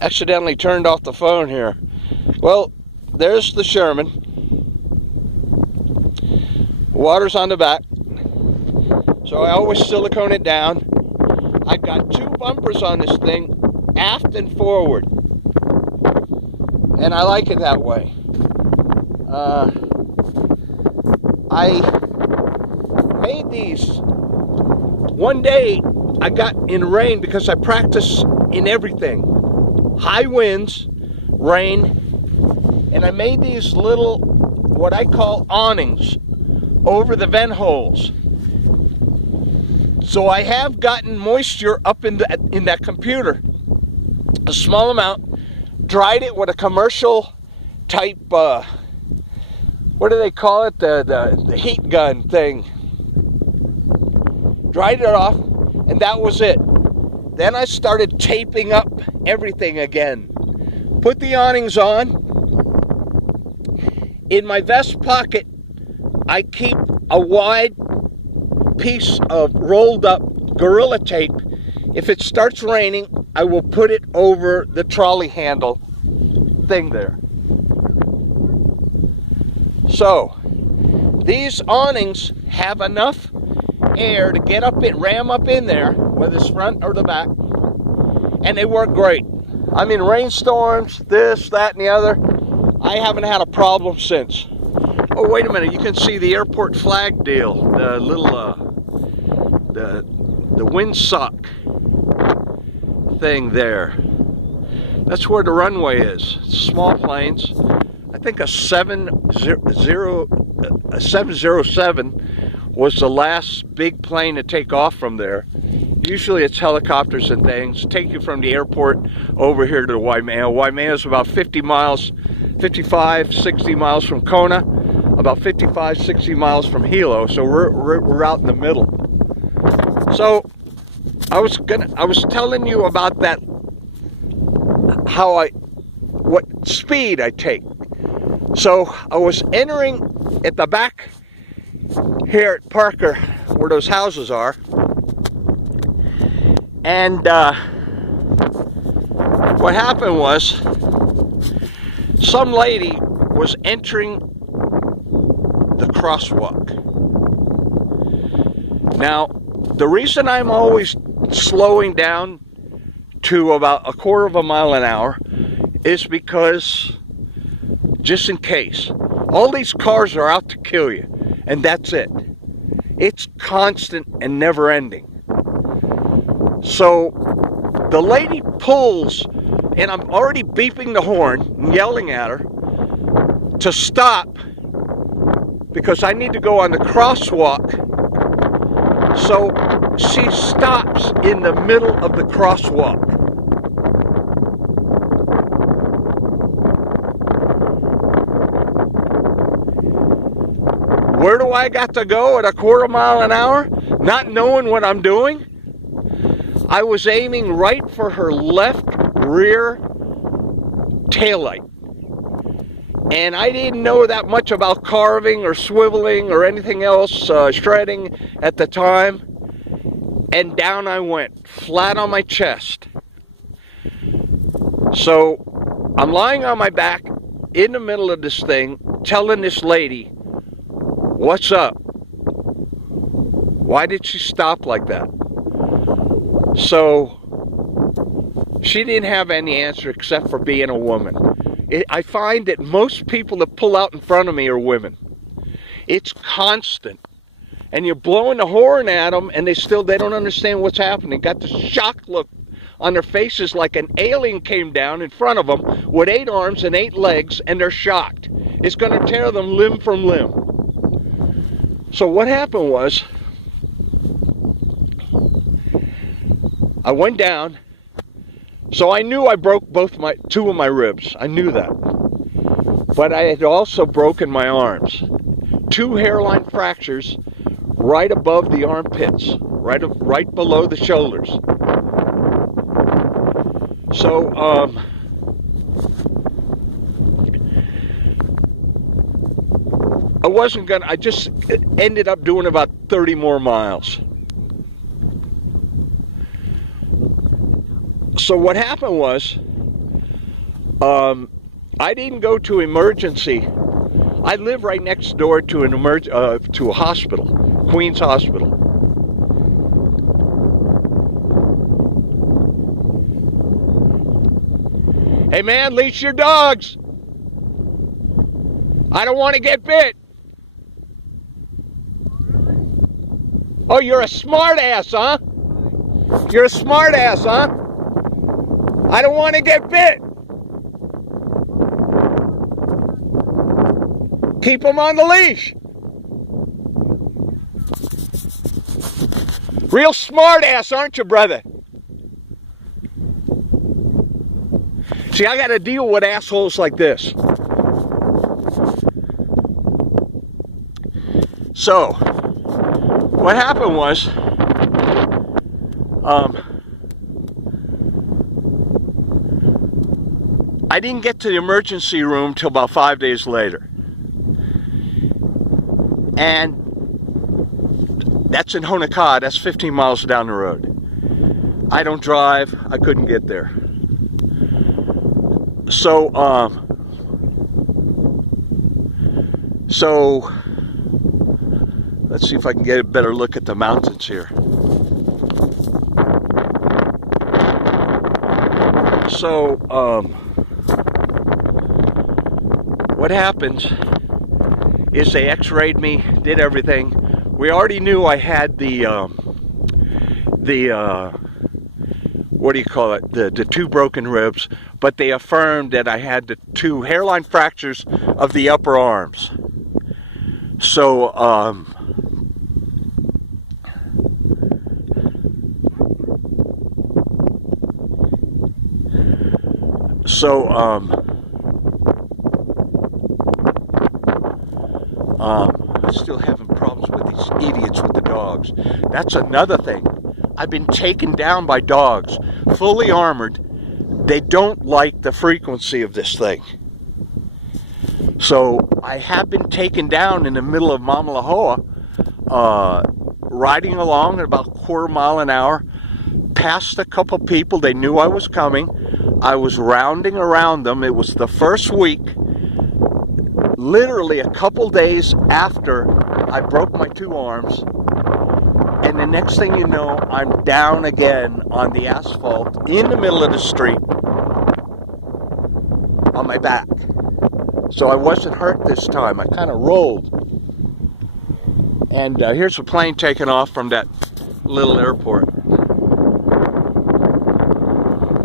Accidentally turned off the phone here. Well, there's the Sherman. Water's on the back. So I always silicone it down. I got 2 bumpers on this thing, aft and forward. And I like it that way. I made these. One day I got in rain because I practice in everything. High winds, rain, and I made these little, what I call awnings, over the vent holes. So I have gotten moisture up in that computer, a small amount, dried it with a commercial type, what do they call it, the heat gun thing. Dried it off, and that was it. Then I started taping up everything again. Put the awnings on. In my vest pocket, I keep a wide piece of rolled up Gorilla Tape. If it starts raining, I will put it over the trolley handle thing there. So, these awnings have enough air to get up in, ram up in there, whether it's front or the back, and they work great. I mean, rainstorms, this, that, and the other, I haven't had a problem since. Oh, wait a minute, you can see the airport flag deal, the little, the windsock thing there. That's where the runway is. It's small planes. I think a 707 was the last big plane to take off from there. Usually it's helicopters and things. Take you from the airport over here to Waimea. Waimea is about 50 miles, 55, 60 miles from Kona, about 55, 60 miles from Hilo. So we're out in the middle. So I was telling you about that, what speed I take. So I was entering at the back here at Parker, where those houses are, and what happened was some lady was entering the crosswalk. Now, the reason I'm always slowing down to about 1/4 mile an hour is because, just in case, all these cars are out to kill you, and that's it. It's constant and never ending. So the lady pulls, and I'm already beeping the horn and yelling at her to stop because I need to go on the crosswalk. So she stops in the middle of the crosswalk. Where do I got to go at 1/4 mile an hour, not knowing what I'm doing? I was aiming right for her left rear taillight. And I didn't know that much about carving or swiveling or anything else, shredding at the time. And down I went, flat on my chest. So I'm lying on my back in the middle of this thing, telling this lady, "What's up? Why did she stop like that?" So she didn't have any answer except for being a woman. I find that most people that pull out in front of me are women. It's constant. And you're blowing the horn at them, and they don't understand what's happening. Got this shocked look on their faces like an alien came down in front of them with 8 arms and 8 legs, and they're shocked. It's going to tear them limb from limb. So what happened was, I went down. So I knew I broke 2 of my ribs. I knew that. But I had also broken my arms. 2 hairline fractures right above the armpits, right below the shoulders. So I just ended up doing about 30 more miles. So what happened was, I didn't go to emergency. I live right next door to to a hospital, Queens Hospital. Hey man, leash your dogs. I don't want to get bit. Oh, you're a smart ass, huh? You're a smart ass, huh? I don't want to get bit. Keep them on the leash. Real smart ass, aren't you, brother? See, I got to deal with assholes like this. So, what happened was, I didn't get to the emergency room till about 5 days later. And that's in Honokaa, that's 15 miles down the road. I don't drive, I couldn't get there. So let's see if I can get a better look at the mountains here. So, what happened is they x-rayed me, did everything. We already knew I had the what do you call it? The two broken ribs, but they affirmed that I had the two hairline fractures of the upper arms. So, I'm still having problems with these idiots with the dogs. That's another thing. I've been taken down by dogs, fully armored. They don't like the frequency of this thing. So I have been taken down in the middle of Mamalahoa, riding along at about a quarter mile an hour, past a couple people. They knew I was coming. I was rounding around them. It was the first week, literally a couple days after I broke my two arms. And the next thing you know, I'm down again on the asphalt in the middle of the street on my back. So I wasn't hurt this time. I kind of rolled. And here's a plane taking off from that little airport.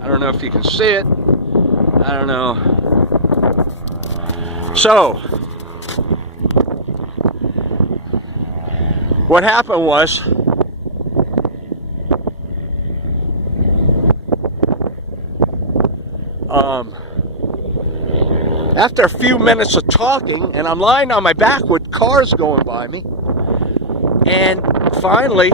I don't know if you can see it. I don't know. So, what happened was, after a few minutes of talking, and I'm lying on my back with cars going by me, and finally,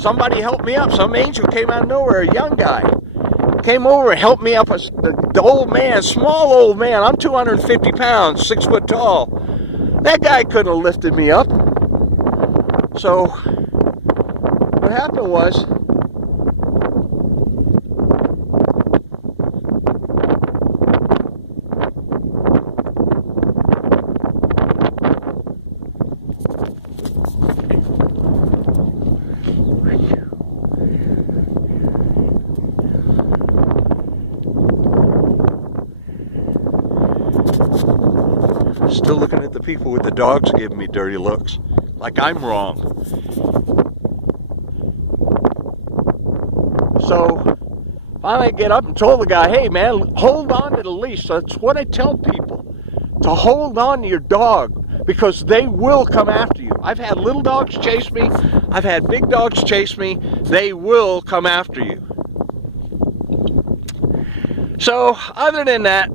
somebody helped me up. Some angel came out of nowhere, a young guy. Came over and helped me up. The old man, small old man. I'm 250 pounds, 6 foot tall. That guy couldn't have lifted me up. So, what happened was, still looking at the people with the dogs giving me dirty looks, like I'm wrong. So finally I get up and told the guy, hey man, hold on to the leash. So that's what I tell people, to hold on to your dog, because they will come after you. I've had little dogs chase me. I've had big dogs chase me. They will come after you. So other than that,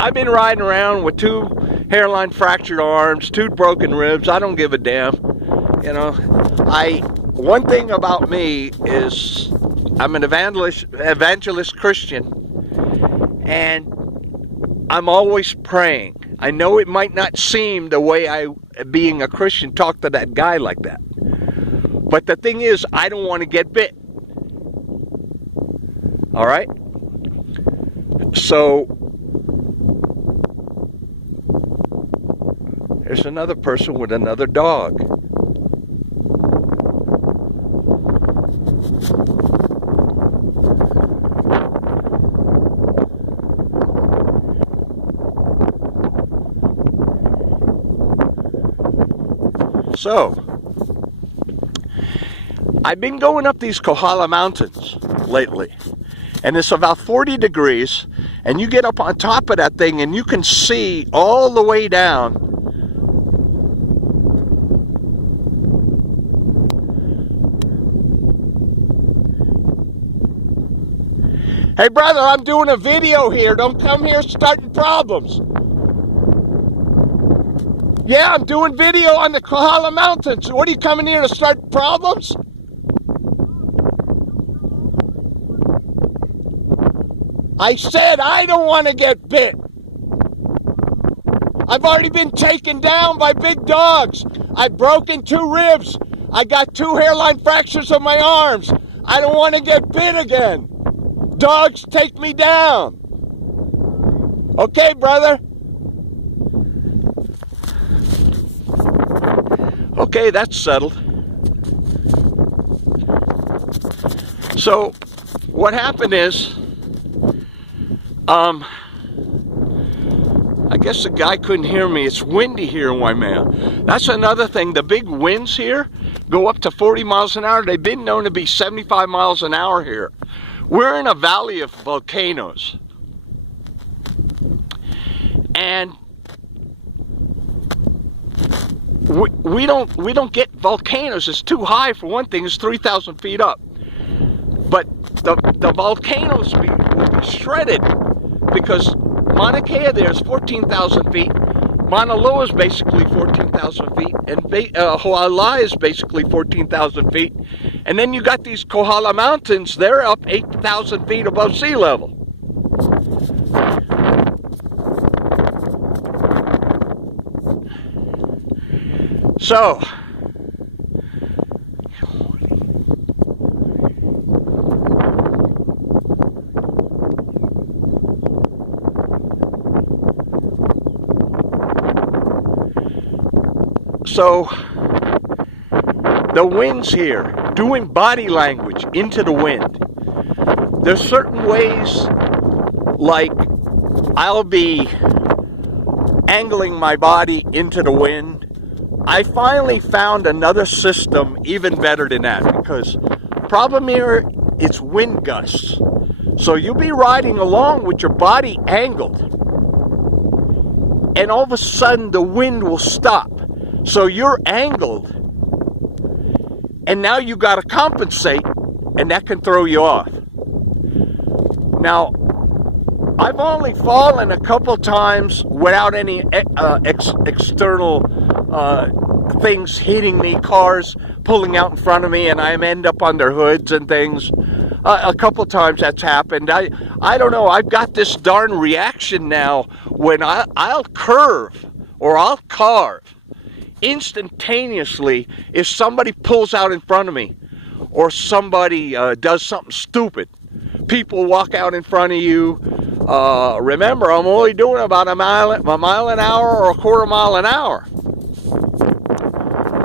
I've been riding around with two hairline fractured arms, two broken ribs. I don't give a damn. You know, one thing about me is I'm an evangelist Christian, and I'm always praying. I know it might not seem the way I, being a Christian, talk to that guy like that. But the thing is, I don't want to get bit. All right? So, there's another person with another dog. So, I've been going up these Kohala Mountains lately, and it's about 40 degrees, and you get up on top of that thing and you can see all the way down. Hey brother, I'm doing a video here. Don't come here starting problems. Yeah, I'm doing video on the Kohala Mountains. What are you coming here to start problems? I said I don't want to get bit. I've already been taken down by big dogs. I've broken 2 ribs. I got 2 hairline fractures on my arms. I don't want to get bit again. Dogs take me down. Okay, brother? Okay, that's settled. So, what happened is, I guess the guy couldn't hear me. It's windy here in Waimea. That's another thing. The big winds here go up to 40 miles an hour. They've been known to be 75 miles an hour here. We're in a valley of volcanoes. And we don't get volcanoes. It's too high for one thing. It's 3,000 feet up. But the volcanoes will be shredded because Mauna Kea there is 14,000 feet. Mauna Loa is basically 14,000 feet. And Ho'olai is basically 14,000 feet. And then you got these Kohala Mountains. They're up 8,000 feet above sea level. So, the winds here, doing body language into the wind. There's certain ways, like I'll be angling my body into the wind. I finally found another system even better than that, because problem here, it's wind gusts. So you'll be riding along with your body angled, and all of a sudden the wind will stop. So you're angled, and now you got to compensate, and that can throw you off. Now, I've only fallen a couple times without any external things hitting me, cars pulling out in front of me, and I end up on their hoods and things. A couple times that's happened. I don't know. I've got this darn reaction now when I'll curve or I'll carve instantaneously if somebody pulls out in front of me or somebody does something stupid. People walk out in front of you. Remember, I'm only doing about a mile an hour or a quarter mile an hour.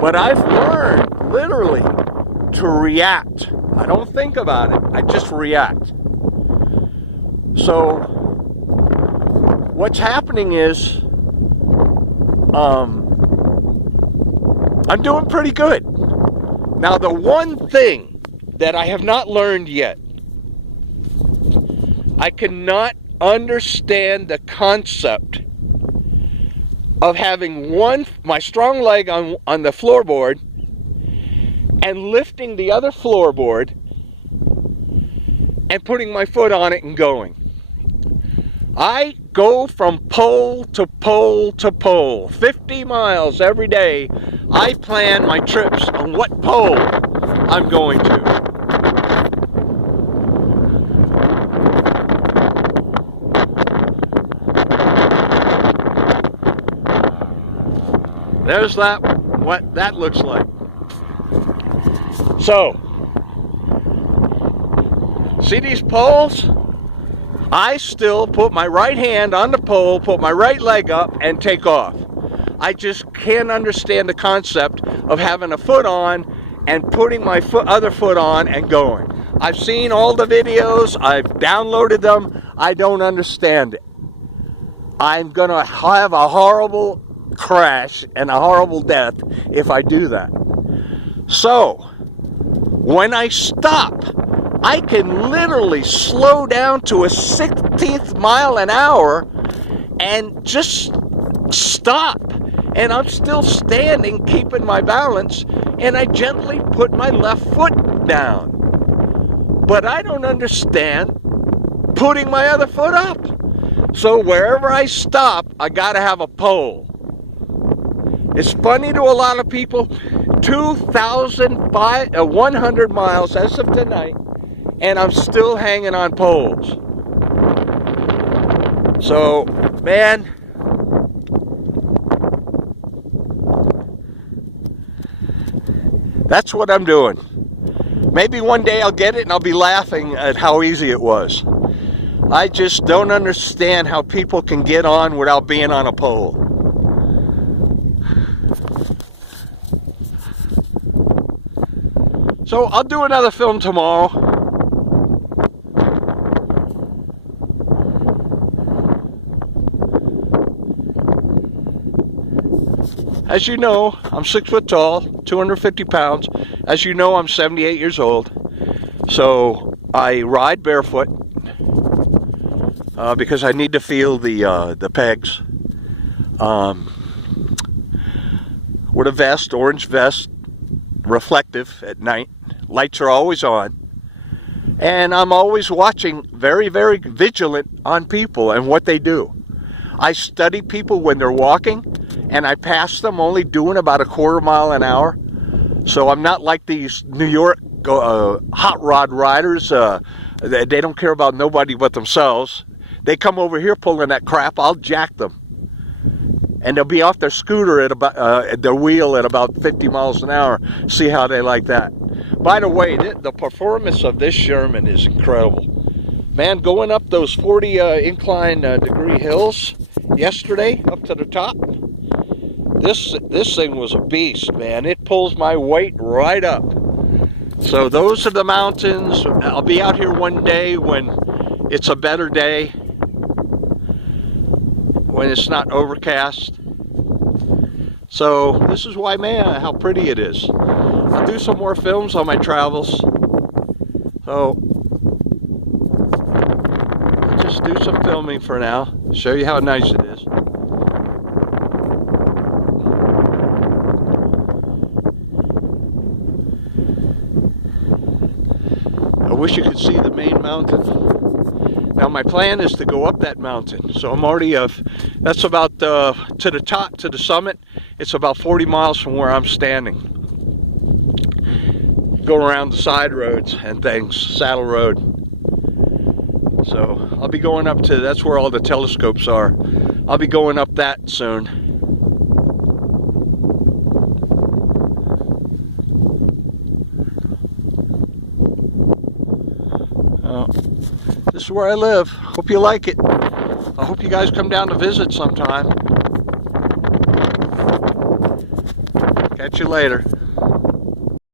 But I've learned, literally, to react. I don't think about it. I just react. So, what's happening is, I'm doing pretty good. Now, the one thing that I have not learned yet, I cannot understand the concept of having my strong leg on the floorboard and lifting the other floorboard and putting my foot on it and going. I go from pole to pole to pole, 50 miles every day. I plan my trips on what pole I'm going to. there's that, what that looks like. So, see these poles? I still put my right hand on the pole, put my right leg up, and take off. I just can't understand the concept of having a foot on and putting my other foot on and going. I've seen all the videos, I've downloaded them, I don't understand it. I'm gonna have a horrible crash and a horrible death if I do that. So, when I stop, I can literally slow down to a 16th mile an hour and just stop. And I'm still standing, keeping my balance, and I gently put my left foot down. But I don't understand putting my other foot up. So wherever I stop, I gotta have a pole. It's funny to a lot of people, 2,100 miles as of tonight, and I'm still hanging on poles. So, man, that's what I'm doing. Maybe one day I'll get it and I'll be laughing at how easy it was. I just don't understand how people can get on without being on a pole. So I'll do another film tomorrow. As you know, I'm 6 foot tall, 250 pounds. As you know, I'm 78 years old. So I ride barefoot because I need to feel the pegs. With a vest, orange vest, reflective at night. Lights are always on. And I'm always watching, very, very vigilant on people and what they do. I study people when they're walking, and I pass them only doing about a quarter mile an hour. So I'm not like these New York hot rod riders. They don't care about nobody but themselves. They come over here pulling that crap, I'll jack them. And they'll be off their scooter at about their wheel at about 50 miles an hour. See how they like that. By the way, the performance of this Sherman is incredible. Man, going up those 40 incline degree hills yesterday up to the top, this thing was a beast, man. It pulls my weight right up. So those are the mountains. I'll be out here one day when it's a better day, when it's not overcast. So this is why, man, how pretty it is. I'll do some more films on my travels. So I'll just do some filming for now. Show you how nice it is. I wish you could see the main mountain. Now my plan is to go up that mountain. So I'm already, that's about to the top, to the summit. It's about 40 miles from where I'm standing. Go around the side roads and things, Saddle Road. So I'll be going up to, that's where all the telescopes are. I'll be going up that soon. This is where I live. Hope you like it. I hope you guys come down to visit sometime. Catch you later.